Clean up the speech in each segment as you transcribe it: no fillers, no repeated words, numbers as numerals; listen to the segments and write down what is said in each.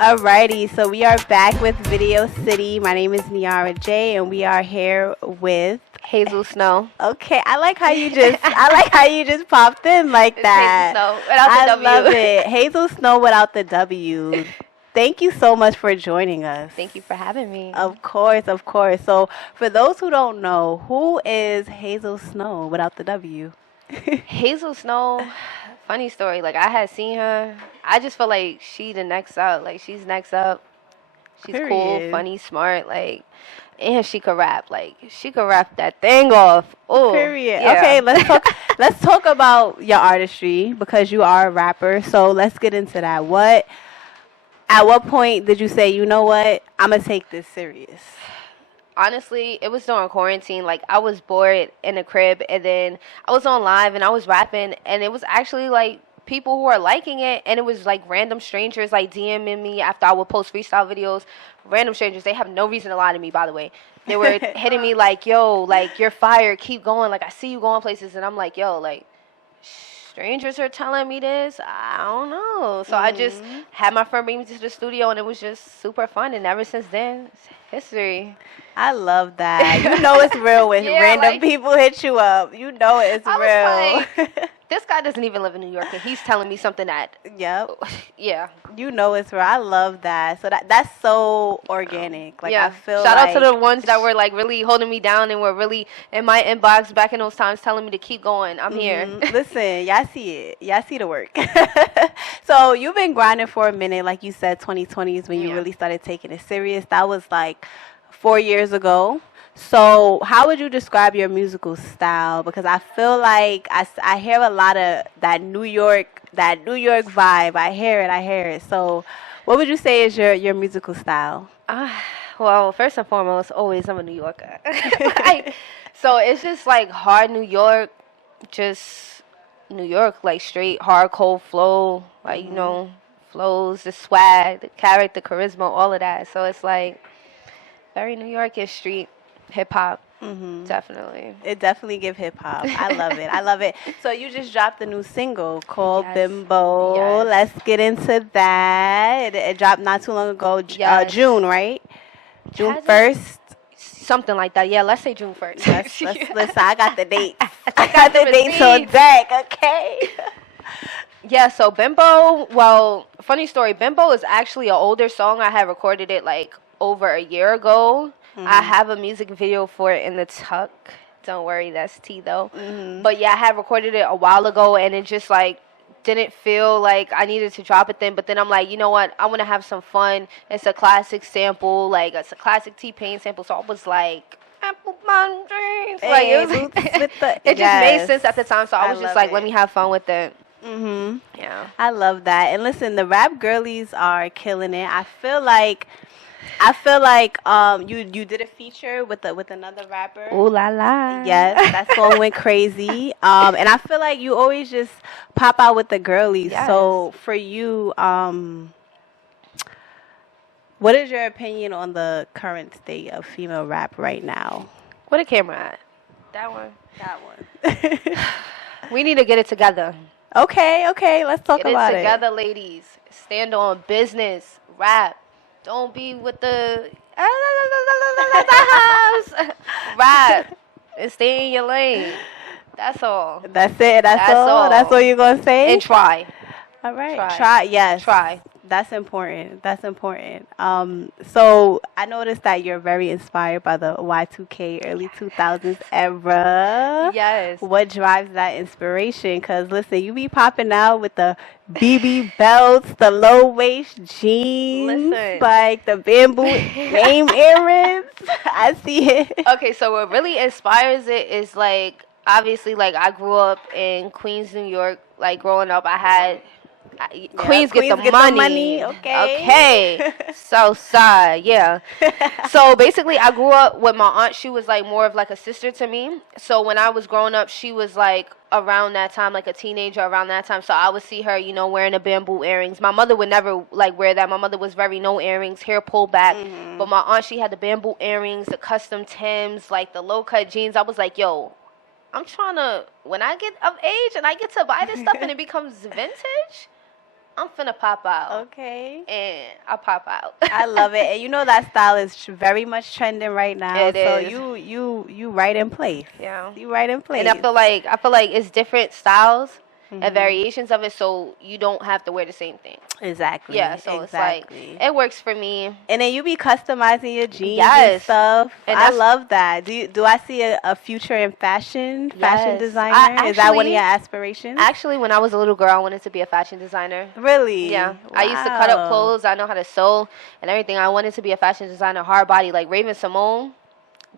Alrighty, so we are back with Video City. My name is Niara J, and we are here with Hazel Snow. Okay, I like how you just popped in like It's that. Hazel Snow without the W. I love it. Hazel Snow without the W. Thank you so much for joining us. Thank you for having me. Of course, of course. So, for those who don't know, who is Hazel Snow without the W? Hazel Snow, funny story. Like, I had seen her. I just feel like she the next up. Like, she's next up. She's cool, Period. funny, smart. Like, and she could rap. Like, she could rap that thing off. Oh, Period. yeah. Okay, let's talk. Let's talk about your artistry because you are a rapper. So let's get into that. At what point did you say, you know what, I'm gonna take this serious? Honestly, it was during quarantine. Like, I was bored in the crib, and then I was on live, and I was rapping, and it was actually, like, people who are liking it, and it was, like, random strangers, like, DMing me after I would post freestyle videos. Random strangers. They have no reason to lie to me, by the way. They were hitting me like, yo, like, you're fired. Keep going. Like, I see you going places, and I'm like, yo, like, strangers are telling me this. I don't know. So I just had my friend bring me to the studio, and it was just super fun. And ever since then, it's history. I love that. You know it's real when Yeah, random like, people hit you up. You know it's I real. was like, this guy doesn't even live in New York, and he's telling me something that, Yep. yeah. You know it's real. I love that. So that's so organic. Like, yeah. I feel Shout like out to the ones that were, like, really holding me down and were really in my inbox back in those times telling me to keep going. I'm here. Listen, y'all see it. Y'all see the work. So you've been grinding for a minute. Like you said, 2020 is when you really started taking it serious. That was like 4 years ago. So how would you describe your musical style? Because I feel like I hear a lot of that New York vibe. I hear it. So what would you say is your musical style? Well, first and foremost, always I'm a New Yorker. So it's just like hard New York, just New York, like straight hard cold flow, like, you know, flows, the swag, the character, charisma, all of that. So it's like very New Yorkish street hip hop. Definitely. It definitely give hip hop. I love it. I love it. So you just dropped a new single called Yes. Bimbo. Yes. Let's get into that. It dropped not too long ago, Yes. June, right? June Has it? 1st. Something like that. Yeah, let's say June 1st. Listen, I got the dates. I got the dates on receipts. deck, okay? Yeah, so Bimbo, well, funny story, Bimbo is actually an older song. I had recorded it like over a year ago. I have a music video for it in the tuck. Don't worry, that's T though. But yeah, I had recorded it a while ago, and it just like didn't feel like I needed to drop it then. But then I'm like, you know what? I want to have some fun. It's a classic sample, like it's a classic T-Pain sample. So I was like, apple my dreams. Like Hey, it was, boots with the- it just made sense at the time. So I was I just love like, it. let me have fun with it. Yeah. I love that. And listen, the rap girlies are killing it. I feel like you did a feature with another rapper. Ooh la la. Yes, that song went crazy. And I feel like you always just pop out with the girlies. Yes. So for you, what is your opinion on the current state of female rap right now? Where the camera at? That one. That one. We need to get it together. Okay, let's talk Get about it together, ladies. Stand on business. Rap. Don't be with the rap and stay in your lane. That's all. That's it. That's all. That's all you're gonna say. And try. All right. Try. Yes. Try. That's important. So I noticed that you're very inspired by the Y2K early 2000s era. Yes. What drives that inspiration? Because listen, you be popping out with the BB belts, the low waist jeans, Listen. like the bamboo name earrings. I see it. Okay, so what really inspires it is like obviously like I grew up in Queens, New York. Like growing up, I had. Queens get the money. Okay. South side, yeah. So basically, I grew up with my aunt. She was like more of like a sister to me. So when I was growing up, she was like around that time, like a teenager around that time. So I would see her, you know, wearing the bamboo earrings. My mother would never like wear that. My mother was very no earrings, hair pulled back. But my aunt, she had the bamboo earrings, the custom Timbs, like the low cut jeans. I was like, yo, I'm trying to, when I get of age and I get to buy this stuff and it becomes vintage, I'm finna pop out. Okay. And I'll pop out. I love it. And you know that style is very much trending right now. It is. So you right in place. Yeah. You right in place. And I feel like it's different styles and variations of it, so you don't have to wear the same thing. Exactly. Yeah, so it's like, it works for me. And then you be customizing your jeans and stuff. And I love that. Do I see a future in fashion designer? Is that one of your aspirations? Actually, when I was a little girl, I wanted to be a fashion designer. Really? Yeah. Wow. I used to cut up clothes. I know how to sew and everything. I wanted to be a fashion designer, hard body, like Raven Simone.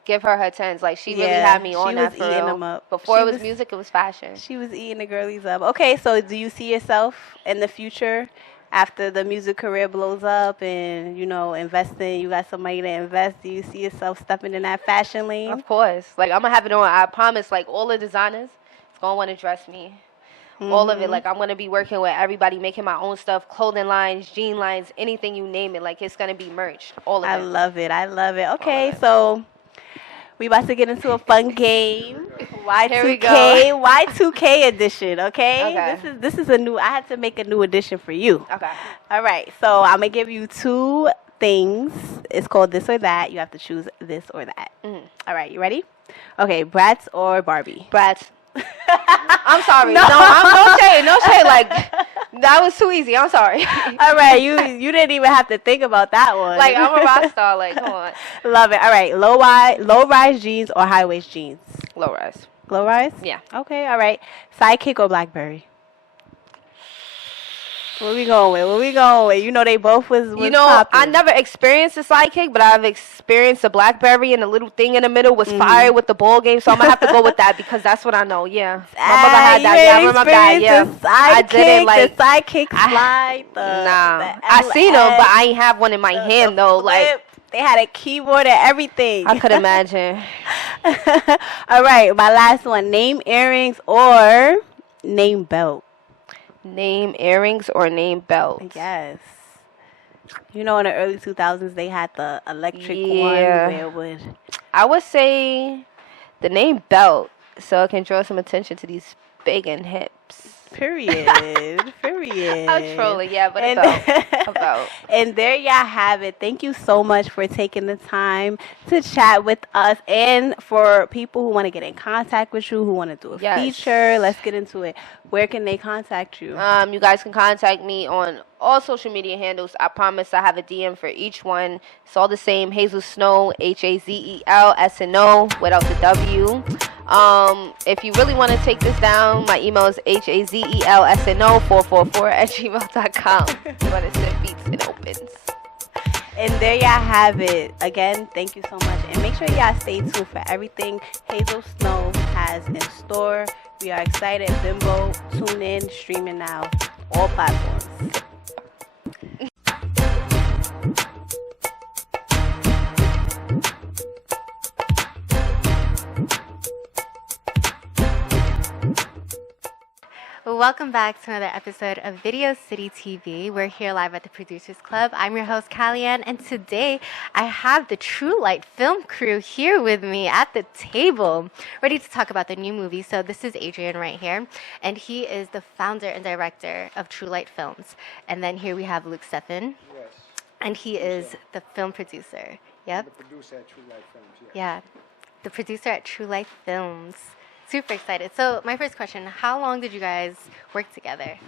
Give her tens. Like, she really had me on that for real. Them up. Before it was music, it was fashion. She was eating the girlies up. Okay, so do you see yourself in the future after the music career blows up and, you know, investing, you got some money to invest, do you see yourself stepping in that fashion lane? Of course. Like, I'm going to have it on. I promise, like, all the designers is going to want to dress me. All of it. Like, I'm going to be working with everybody, making my own stuff, clothing lines, jean lines, anything you name it. Like, it's going to be merch. All of it. I love it. I love it. Okay, so we about to get into a fun game. Y2K, Y2K edition, okay? This is a new, I had to make a new edition for you. Okay. All right, so I'm going to give you two things. It's called this or that. You have to choose this or that. All right, you ready? Okay, Bratz or Barbie? Bratz. I'm sorry. No shade. Like, that was too easy. I'm sorry. All right, you didn't even have to think about that one. Like, I'm a rock star. Like, come on. Love it. All right, low rise jeans or high waist jeans? Low rise. Low rise? Yeah. Okay. All right. Sidekick or BlackBerry? Where we going with? You know they both was popping. I never experienced a sidekick, but I've experienced a BlackBerry, and the little thing in the middle was fire with the ball game. So I'm gonna have to go with that because that's what I know. Yeah, my mother had that. Yeah, I remember that. Yeah, I didn't like the sidekick slide. I seen them, but I ain't have one in my hand though. Like, they had a keyboard and everything. I could imagine. All right, my last one: name earrings or name belt. Name earrings or name belts? Yes. You know, in the early 2000s, they had the electric one where it would... I would say the name belt, so it can draw some attention to these big and hips. Period. I'm trolling, yeah, but a belt. And there y'all have it. Thank you so much for taking the time to chat with us, and for people who want to get in contact with you, who want to do a feature. Let's get into it. Where can they contact you? You guys can contact me on all social media handles. I promise I have a DM for each one. It's all the same. Hazel Snow, Hazel SNO without the W. If you really want to take this down, my email is hazelsno444@gmail.com. You want to send beats and opens. And there y'all have it. Again, thank you so much. And make sure y'all stay tuned for everything Hazel Snow has in store. We are excited. Bimbo, tune in, streaming now, all platforms. Welcome back to another episode of Video City TV. We're here live at the Producers Club. I'm your host, Callie-Ann, and today I have the True Light film crew here with me at the table, ready to talk about the new movie. So this is Adrian right here, and he is the founder and director of True Light Films. And then here we have Luke Stephan, and he is the film producer. Yep. The producer at True Light Films, yeah, the producer at True Light Films. Super excited. So my first question, how long did you guys work together?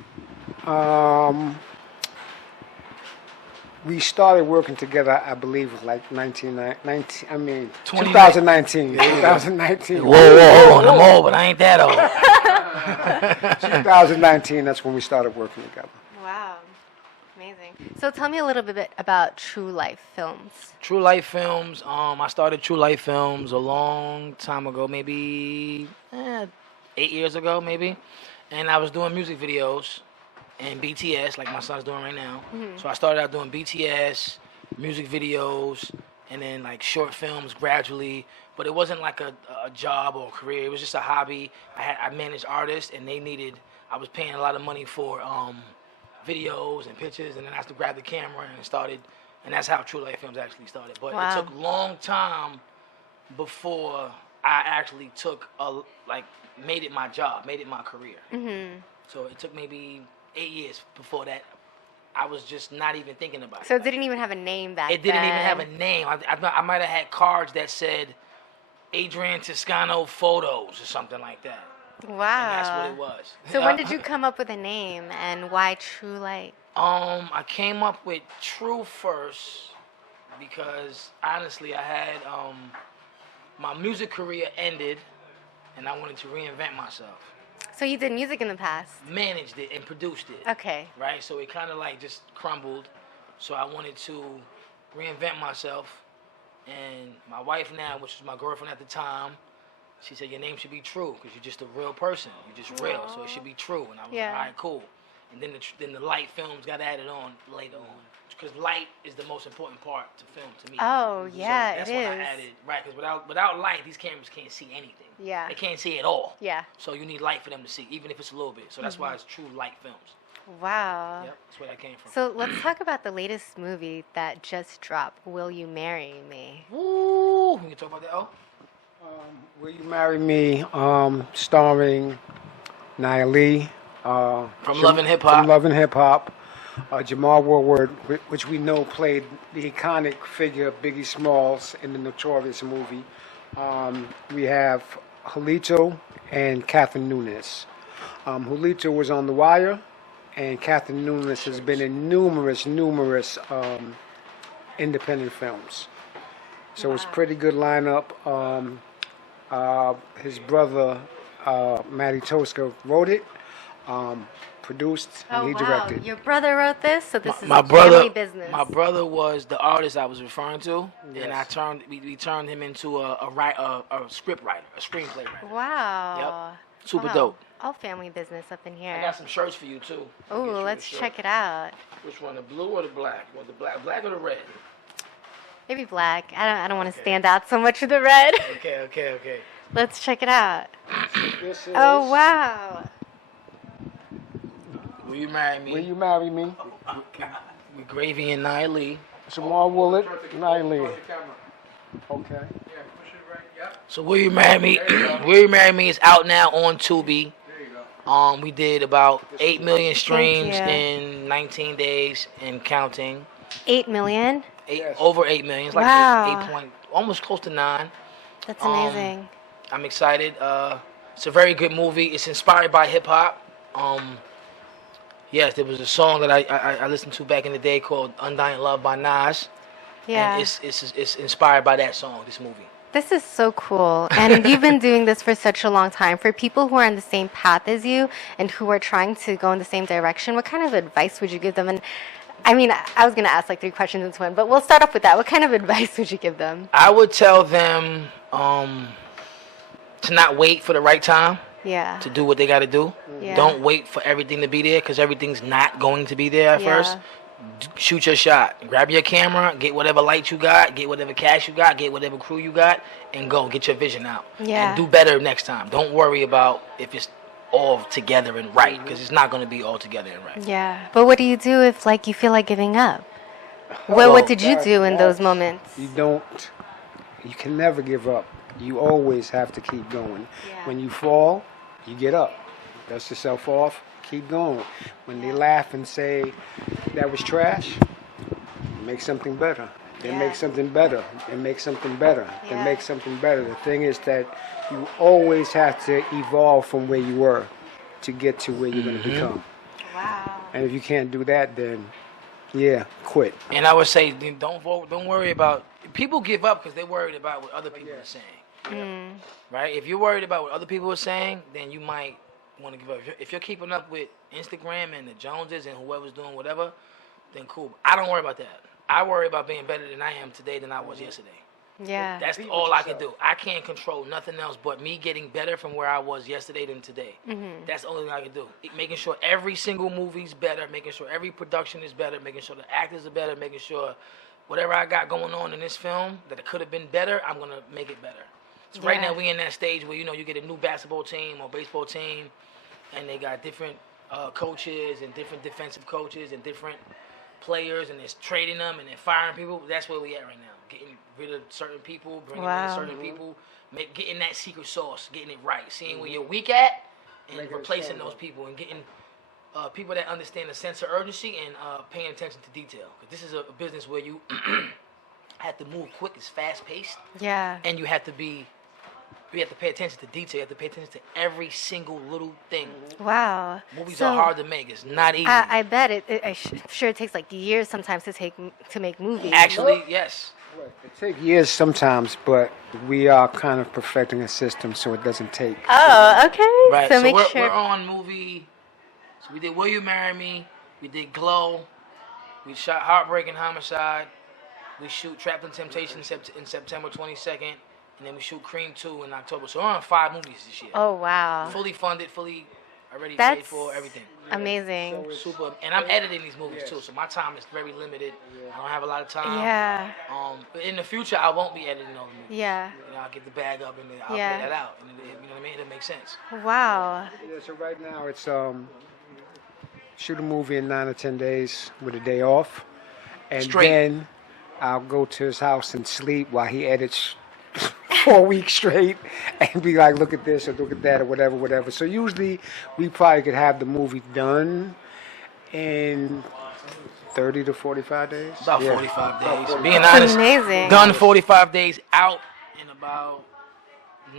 We started working together, I believe, it was like 2019. 2019. Whoa, hold on. I'm old, but I ain't that old. 2019, that's when we started working together. Wow. Amazing. So tell me a little bit about True Life Films. True Life Films. I started True Life Films a long time ago, maybe 8 years ago, maybe. And I was doing music videos and BTS, like my son's doing right now. Mm-hmm. So I started out doing BTS, music videos, and then like short films gradually. But it wasn't like a job or a career. It was just a hobby. I managed artists, and I was paying a lot of money for videos and pictures, and then I had to grab the camera and started, and that's how True Light Films actually started. But It took a long time before I actually made it my job, made it my career. Mm-hmm. So it took maybe 8 years before that I was just not even thinking about it. So it didn't even have a name back then? It didn't even have a name. I might have had cards that said Adrian Toscano Photos or something like that. Wow. And that's what it was. So when did you come up with a name, and why True Light? I came up with True first because honestly I had my music career ended and I wanted to reinvent myself. So you did music in the past? Managed it and produced it. Okay. Right? So it kind of like just crumbled. So I wanted to reinvent myself. And my wife now, which was my girlfriend at the time, she said, your name should be True because you're just a real person. You're just real. So it should be True. And I was like, all right, cool. And then the Light films got added on later on. Because light is the most important part to film to me. Oh, yeah, so that's it why is. I added, right, because without light, these cameras can't see anything. Yeah. They can't see at all. Yeah. So you need light for them to see, even if it's a little bit. So that's why it's True Light films. Wow. Yep, that's where that came from. So let's talk about the latest movie that just dropped, Will You Marry Me? Ooh, we can talk about that. Oh. Will You Marry Me, starring Nia Lee. From Love and Hip Hop. From Love and Hip Hop. Jamal Woodward, which we know played the iconic figure of Biggie Smalls in the Notorious movie. We have Julito and Catherine Nunes. Julito was on The Wire, and Catherine Nunes has been in numerous independent films. So it's a pretty good lineup. His brother, Matty Tosca, wrote it. Produced and he directed. Your brother wrote this, so this is My family business. My brother was the artist I was referring to, Yes. and we turned him into a script writer, a screenplay writer. Wow. Yep. Super Wow. dope. All family business up in here. I got some shirts for you too. Oh, let's check it out. Which one, the blue or the black? You want the black or the red? Maybe black. I don't want to stand out so much with the red. Okay. Let's check it out. This is Oh, wow. Will You Marry Me? Will You Marry Me? With Gravy and Nia Lee. Jamal Woodward, Nia Lee. Okay. So Will You Marry Me? Will You Marry Me is out now on Tubi. We did about 8 million streams you. in 19 days and counting. 8 million? Over 8 million. It's like Wow. 8 point, almost close to 9. That's amazing. I'm excited. It's a very good movie. It's inspired by hip hop. Yes, there was a song that I listened to back in the day called "Undying Love" by Nas. Yeah. And it's inspired by that song. This movie. This is so cool. And you've been doing this for such a long time. For people who are on the same path as you and who are trying to go in the same direction, what kind of advice would you give them? And I mean, I was going to ask like 3 questions into one, but we'll start off with that. What kind of advice would you give them? I would tell them to not wait for the right time. Yeah. To do what they got to do. Yeah. Don't wait for everything to be there because everything's not going to be there at Yeah. first. Shoot your shot. Grab your camera, get whatever light you got, get whatever cash you got, get whatever crew you got, and go. Get your vision out. Yeah. And do better next time. Don't worry about if it's all together and right because it's not going to be all together and right. Yeah. But what do you do if like you feel like giving up? What did you do in those moments? You can never give up. You always have to keep going. Yeah. When you fall, you get up. Dust yourself off, keep going. When they laugh and say that was trash, make something better. Then make something better. Then make something better. Then make something better. The thing is that you always have to evolve from where you were to get to where you're going to become. Wow. And if you can't do that, then quit. And I would say don't worry about people give up because they're worried about what other people are saying. Right? If you're worried about what other people are saying, then you might want to give up. If you're keeping up with Instagram and the Joneses and whoever's doing whatever, then cool. I don't worry about that. I worry about being better than I am today than I was yesterday. Yeah. That's all I can do. I can't control nothing else but me getting better from where I was yesterday than today. That's the only thing I can do. Making sure every single movie's better, making sure every production is better, making sure the actors are better, making sure whatever I got going on in this film that it could have been better, I'm going to make it better. So right now we in that stage where, you get a new basketball team or baseball team, and they got different coaches and different defensive coaches and different players, and they're trading them and they're firing people. That's where we at right now. Getting rid of certain people, bringing in certain people, getting that secret sauce, getting it right, seeing where you're weak at, and replacing those people and getting people that understand the sense of urgency and paying attention to detail. 'Cause this is a business where you have to move quick. It's fast paced. Yeah. And you have to pay attention to detail. You have to pay attention to every single little thing. Wow. Movies are hard to make. It's not easy. I bet I'm sure it takes like years sometimes to make movies. Actually, yes. It takes years sometimes, but we are kind of perfecting a system so it doesn't take. Oh, okay. Right. So So make we're sure. on movie. So we did Will You Marry Me? We did Glow. We shot Heartbreak and Homicide. We shoot Trapped in Temptation in September 22nd. And then we shoot Cream 2 in October. So we're on 5 movies this year. Oh wow. Fully funded, fully already That's paid for, everything. amazing. Super. And I'm editing these movies too, so my time is very limited. I don't have a lot of time. Yeah. But in the future, I won't be editing those movies. Yeah. You know, I'll get the bag up and then I'll Yeah. get that out. And you know what I mean? It'll make sense. Wow. Yeah, so right now it's shoot a movie in 9 or 10 days with a day off, and Straight. then I'll go to his house and sleep while he edits 4 weeks straight, and be like, look at this or look at that or whatever. So usually we probably could have the movie done in 30 to 45 days. About Yeah. 45 days. Being That's honest, amazing. done 45 days, out in about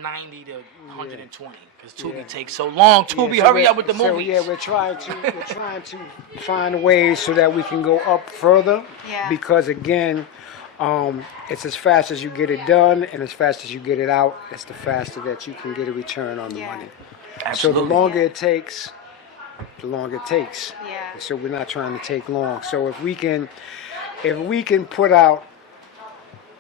90 to 120. Because Tubi takes so long. Tubi, hurry up with the movies. So yeah, we're trying to find ways so that we can go up further. Yeah. Because again, it's as fast as you get it done, and as fast as you get it out, it's the faster that you can get a return on the money. Absolutely. So the longer it takes, the longer it takes. Yeah. So we're not trying to take long. So if we can put out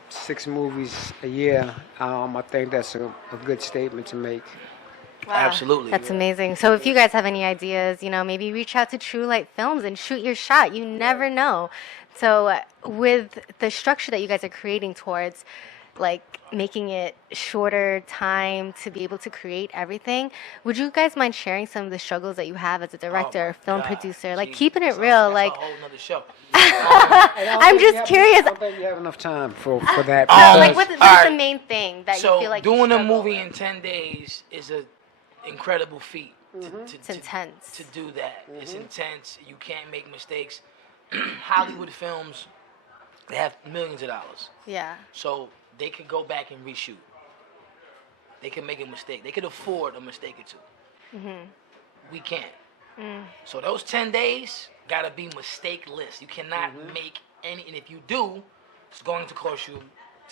6 movies a year, I think that's a good statement to make. Wow. Absolutely. That's amazing. So if you guys have any ideas, maybe reach out to True Light Films and shoot your shot. You never know. So with the structure that you guys are creating towards, like making it shorter time to be able to create everything, would you guys mind sharing some of the struggles that you have as a director, or film producer, like Jesus. keeping it That's real? a Like, whole nother show. I'm just curious. I don't think you have enough time for that. Like, because- what's the main thing that So you feel like you doing a struggle movie with? in 10 days is an incredible feat. It's intense. To do that. It's intense. You can't make mistakes. Hollywood films, they have millions of dollars. Yeah. So they could go back and reshoot. They can make a mistake. They could afford a mistake or two. We can't. So those 10 days gotta be mistakeless. You cannot make any, and if you do, it's going to cost you.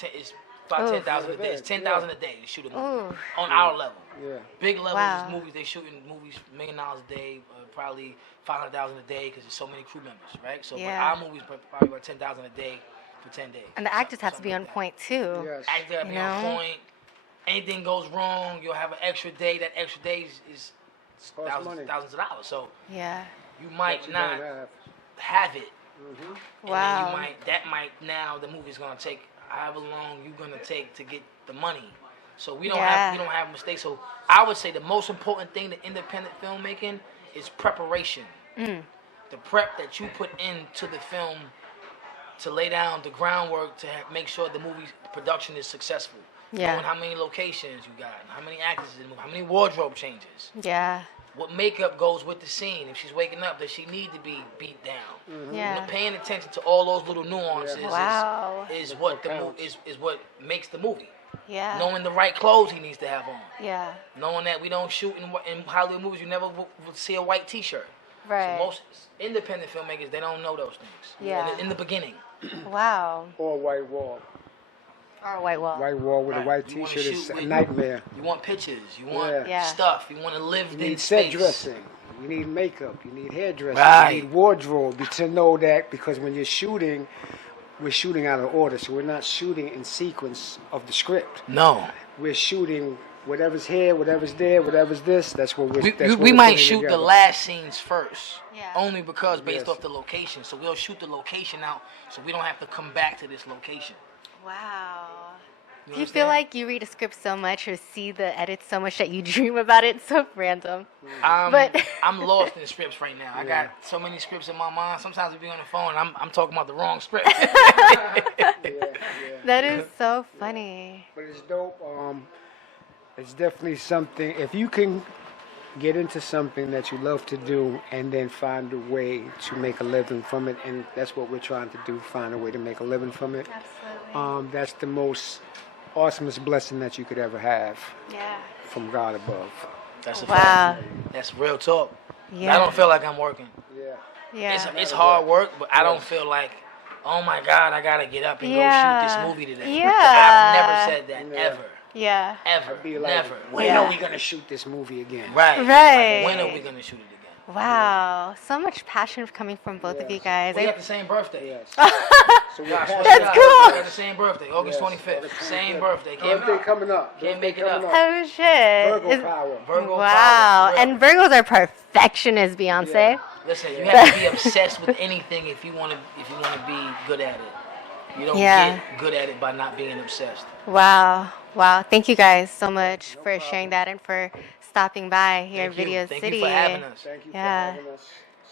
It's about 10,000 a day. It's 10,000 a day to shoot a movie on our level. Yeah. Big levels Wow. is movies. They shooting movies $1 million a day, probably 500,000 a day because there's so many crew members, right? So but Yeah. our movies probably about 10,000 a day for 10 days. And the actors have to be on point too. Yes. Actor have to be You on know? point. Anything goes wrong, you'll have an extra day. That extra day is Costs money. thousands of dollars. So Yeah. you might That you not don't have. have it. Wow. And then now the movie's gonna take however long you're gonna take to get the money. So we don't have mistakes. So I would say the most important thing to independent filmmaking is preparation. The prep that you put into the film to lay down the groundwork to make sure the movie production is successful. Yeah. Knowing how many locations you got, how many actors in the movie, how many wardrobe changes. Yeah. What makeup goes with the scene? If she's waking up, does she need to be beat down? Yeah. You know, paying attention to all those little nuances Wow. is what is what makes the movie. Yeah. Knowing the right clothes he needs to have on. Yeah. Knowing that we don't shoot in Hollywood movies, you never will see a white T-shirt. Right. So most independent filmmakers, they don't know those things. Yeah. In the beginning. Wow. Or a white wall. Or a white wall. White wall with a Right. white You wanna T-shirt is shoot a with- nightmare. You want pictures. You want Yeah. stuff. You want to live You in need set space. dressing. You need makeup. You need hairdressing. Right. You need wardrobe to know that, because when you're shooting, we're shooting out of order. So we're not shooting in sequence of the script. No. We're shooting whatever's here, whatever's there, whatever's this. That's what we're. We might shoot the last scenes first. Yeah. Only because based Yes. off the location. So we'll shoot the location out so we don't have to come back to this location. Wow. You Do you feel understand? like you read a script so much or see the edits so much that you dream about it? It's so random. But- I'm lost in scripts right now. I got so many scripts in my mind. Sometimes we be on the phone and I'm talking about the wrong script. That is so funny. But it's dope. It's definitely something. If you can get into something that you love to do, and then find a way to make a living from it. And that's what we're trying to do, find a way to make a living from it. Absolutely. That's the most awesomest blessing that you could ever have Yeah. from God above. That's a Wow. fact. That's real talk. Yeah. I don't feel like I'm working. Yeah. Yeah. It's hard work, but I don't feel like, oh my God, I gotta get up and go shoot this movie today. Yeah. I've never said that, ever. Yeah. Ever. Be like, Never. when Yeah. are we gonna shoot this movie again? Right. Right. When are we gonna shoot it again? Wow. So much passion coming from both of you guys. We have the same birthday. Yes. So we're Gosh, passionate. That's cool. We have the same birthday, August 25th. Same birthday. Birthday coming up. Can't Birthday make it up. coming Oh shit. Virgo Is- power. Virgo Wow. power. And Virgos are perfectionists, Beyonce. Yeah. Listen, you have to be obsessed with anything if you want to be good at it. You don't Yeah. get good at it by not being obsessed. Wow. Wow. Thank you guys so much for sharing that and for stopping by here in Thank you. Video Thank City. you for having us. Thank you Yeah. for having us.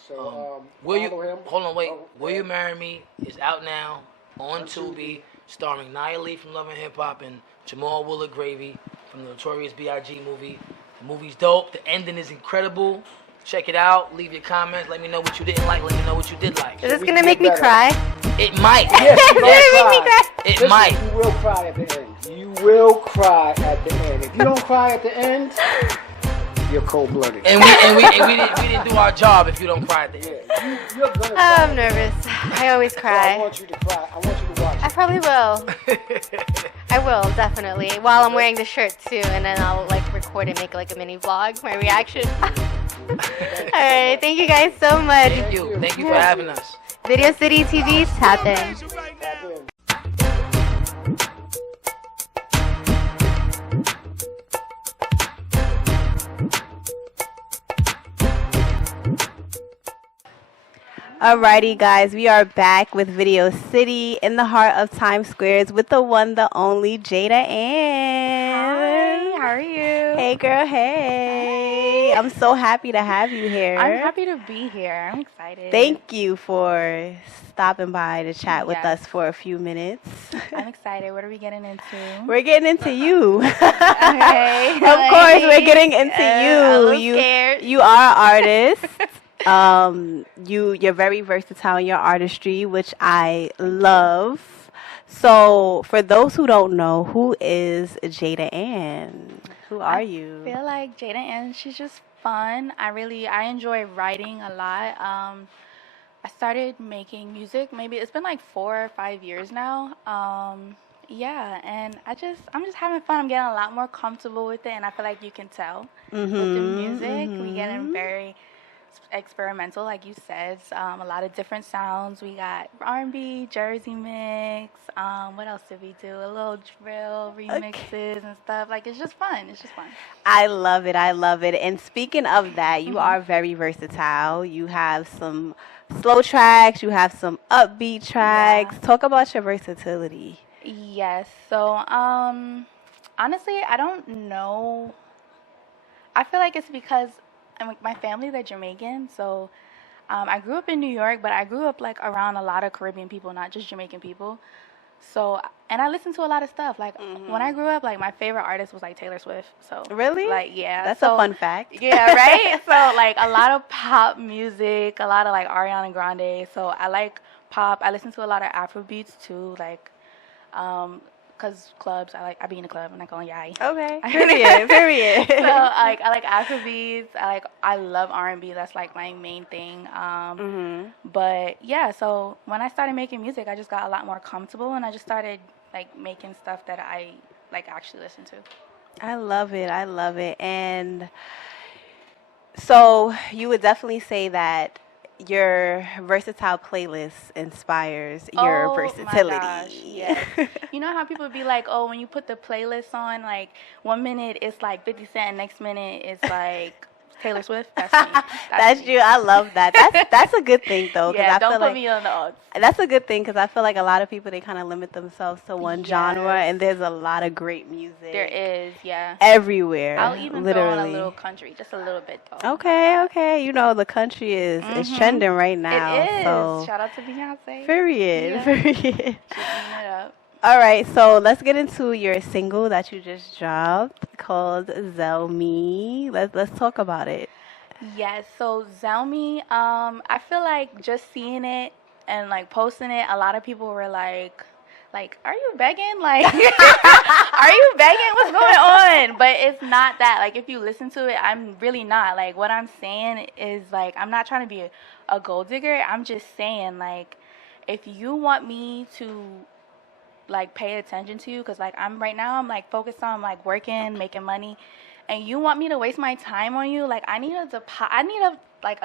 So, Will you follow him. hold on? Wait. Oh, Will You Marry Me is out now on Tubi, starring Nia Lee from Love and Hip Hop and Jamal Willard Gravy from the Notorious B.I.G. movie. The movie's dope. The ending is incredible. Check it out. Leave your comments. Let me know what you didn't like. Let me know what you did like. Is this we going to can make get me better. cry? It might. Yes, Is you're it gonna make me gonna cry? It Listen, might. You will cry at the end. You will cry at the end. If you don't cry at the end, you're cold-blooded. And we didn't do our job if you don't cry at the end. Yeah, you're gonna Oh, cry. I'm nervous. I always So I cry. want you to cry. I want you to watch I it. probably will. I will, definitely. While I'm wearing the shirt, too. And then I'll, record and make, a mini vlog, my reaction. All right. Thank you guys so much. Thank you. Thank you for having us. Video City TV, tap in. Tap in. Alrighty, guys, we are back with Video City in the heart of Times Squares with the one, the only Jadda Ann. Hi, how are you? Hey, girl, hey. I'm so happy to have you here. I'm happy to be here. I'm excited. Thank you for stopping by to chat with Yes. us for a few minutes. I'm excited. What are we getting into? We're getting into you. Okay. Of course, we're getting into I'm a you. little scared. You are an artist. You're very versatile in your artistry, which I love. So, for those who don't know, who is Jadda Ann? Who are you? I feel like Jadda Ann, she's just fun. I enjoy writing a lot. I started making music. Maybe it's been 4 or 5 years now. Yeah, and I'm just having fun. I'm getting a lot more comfortable with it, and I feel like you can tell with the music. We getting very experimental, like you said. A lot of different sounds. We got R&B, Jersey mix. What else did we do? A little drill remixes and stuff. It's just fun. It's just fun. I love it. I love it. And speaking of that, you are very versatile. You have some slow tracks. You have some upbeat tracks. Talk about your versatility. Yes. So, honestly, I don't know. I feel like it's because my family, they're Jamaican. So, I grew up in New York, but I grew up around a lot of Caribbean people, not just Jamaican people. So, and I listened to a lot of stuff. When I grew up, my favorite artist was Taylor Swift. So Really? Yeah. That's so, a fun fact. Yeah, right? So, a lot of pop music, a lot of Ariana Grande. So I like pop. I listen to a lot of Afro beats too, because clubs, I be in a club, I'm not going to lie. Okay. Period. So I like Afrobeats. I love R&B. That's my main thing. But yeah, so when I started making music, I just got a lot more comfortable, and I just started making stuff that I actually listen to. I love it. I love it. And so you would definitely say that your versatile playlist inspires your versatility. My gosh, yes. You know how people be like, oh, when you put the playlist on, 1 minute it's 50 Cent, next minute it's Taylor Swift. That's me. That's me. you. I love that. That's a good thing though. Yeah, I don't feel put like me on the odds. that's a good thing because I feel like a lot of people, they kind of limit themselves to one genre, and there's a lot of great music. There is, yeah. Everywhere. I'll even literally. throw on a little country, just a little bit though. Okay. You know the country is trending right now. It is. So Shout out to Beyonce. period. Yeah. Period. She's eating it up. All right, so let's get into your single that you just dropped called Zell Me. Let's talk about it. Yes, so Zelmi, I feel like just seeing it and like posting it, a lot of people were like, are you begging? Like, are you begging? What's going on? But it's not that. Like, if you listen to it, I'm really not. Like, what I'm saying is like, I'm not trying to be a gold digger. I'm just saying like, if you want me to like pay attention to you, because like I'm right now, I'm like focused on like working, making money. And you want me to waste my time on you? Like, I need a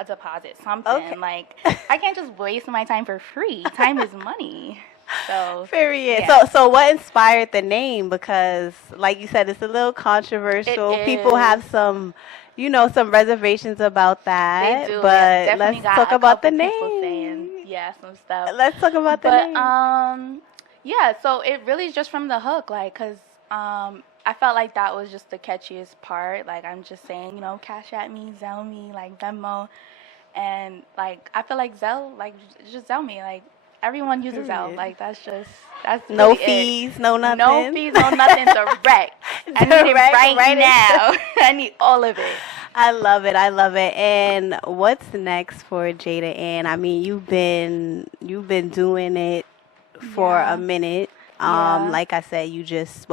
deposit, something. Okay. Like, I can't just waste my time for free. Time is money. So, period. Yeah. So what inspired the name? Because, like you said, it's a little controversial. People have some, some reservations about that. They do. But let's talk about the name. Saying, some stuff. Let's talk about the name. Yeah. So it really is just from the hook, like, cause I felt like that was just the catchiest part. Like, I'm just saying, cash at me, Zell me, like Venmo. And, like, I feel like Zell, like, just Zell me. Like, everyone uses Zell. Like, that's no really fees, it. No nothing. No fees, no nothing. Direct. I need it right now. I need all of it. I love it. And what's next for Jadda Ann? I mean, you've been doing it for a minute. Like I said, you just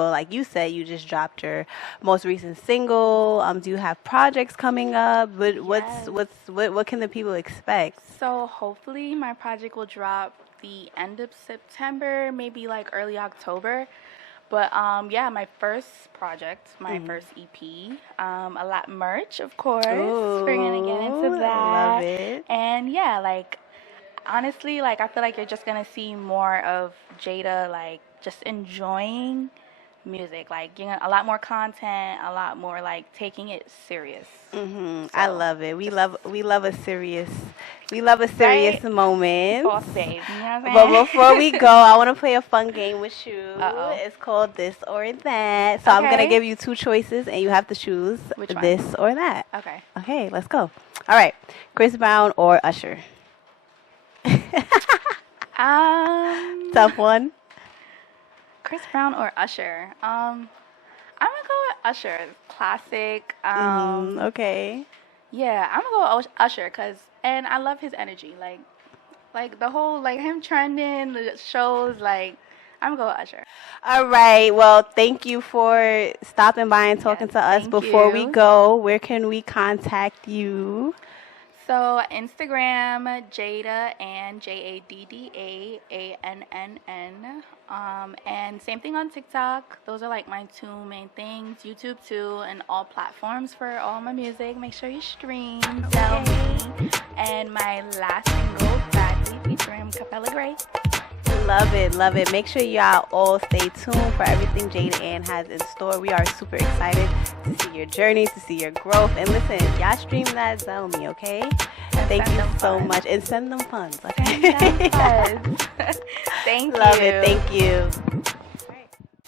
dropped your most recent single. Do you have projects coming up? What can the people expect? So hopefully my project will drop the end of September, maybe like early October. But my first project, my first EP, a lot merch, of course. Ooh, we're gonna get into that. Love it. And honestly, like, I feel like you're just gonna see more of Jadda, like, just enjoying music, like, a lot more content, a lot more like taking it serious. So, I love it. We love a serious moment. Boss babe, you know what I'm saying? But before we go, I want to play a fun game with you. It's called This or That. So I'm gonna give you two choices, and you have to choose this or that. Okay, let's go. All right, Chris Brown or Usher? Tough one. Chris Brown or Usher? I'm gonna go with Usher. Classic. Okay. Yeah, I'm gonna go with Usher and I love his energy. Like the whole, like, him trending, the shows, like, I'm gonna go with Usher. All right. Well, thank you for stopping by and talking to us. Before we go, where can we contact you? So Instagram, Jadda Ann, Jadda Ann. And same thing on TikTok. Those are like my two main things. YouTube too, and all platforms for all my music. Make sure you stream, Zell me, and my last single, Badly, featuring Capella Gray. Love it. Make sure y'all all stay tuned for everything Jadda Ann has in store. We are super excited to see your journey, to see your growth. And listen, y'all stream that Zell me, okay? Thank you so much. And send them funds, okay? Send them funds. Thank you. Love it. Thank you.